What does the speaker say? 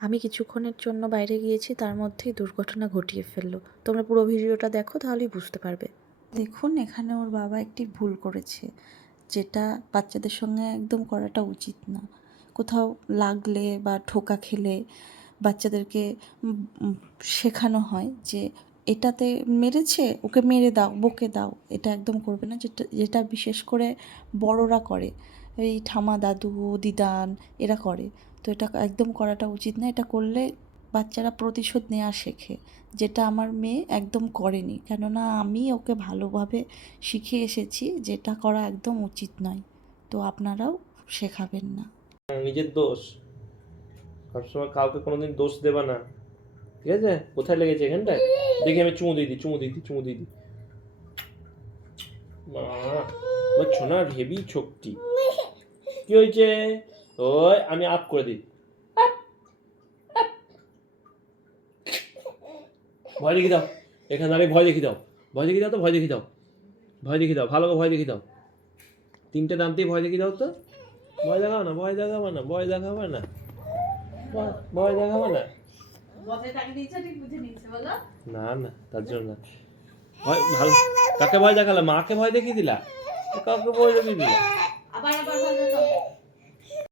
আমি কিছুক্ষণের জন্য বাইরে গিয়েছি, তার মধ্যেই দুর্ঘটনা ঘটিয়ে ফেললো। তোমরা পুরো ভিডিওটা দেখো, তাহলেই বুঝতে পারবে। দেখুন, এখানে ওর বাবা একটি ভুল করেছে, যেটা বাচ্চাদের সঙ্গে একদম করাটা উচিত না। কোথাও লাগলে বা ঠোকা খেলে বাচ্চাদেরকে শেখানো হয় যে এটাতে মেরেছে, ওকে মেরে দাও, বকে দাও। এটা একদম করবে না, যেটা যেটা বিশেষ করে বড়রা করে, এই ঠামা, দাদু, দিদান এরা করে। তো এটা একদম করাটা উচিত না। এটা করলে বাচ্চারা প্রতিশোধ নেওয়া শেখে, যেটা আমার মেয়ে একদম করেনি। কেননা আমি ওকে ভালোভাবে শিখিয়ে এসেছি যেটা করা একদম উচিত নয়। তো আপনারাও শেখাবেন না। নিজের দোষ, সবসময় কাউকে কোনোদিন দোষ দেবা না, ঠিক আছে? কোথায় লেগেছে? এখানটায় দেখি, আমি চুমু দিয়ে দিই, চুমু দিয়ে দিই, চুমু দিয়ে দিই। মা, আমার ছোনার হেভি শক্তি। কি হয়েছে? ওই আমি আপ করে দিই। ভয় দেখি দাও, এখানে দাঁড়িয়ে ভয় দেখি দাও, ভয় দেখি দাও তো, ভয় দেখি দাও, ভয় দেখি দাও, ভালো করে ভয় দেখি দাও। তিনটে দাঁতেই ভয় দেখি দাও তো। ভয় দেখাও না, ভয় দেখাবো না, ভয় দেখাবো না, ভয় দেখাবো না। না না, তার জন্য না। ভয় ভালো। কাকে ভয় দেখালে? মাকে ভয় দেখিয়ে দিলা? কাউকে ভয় দেখিয়ে দিলা?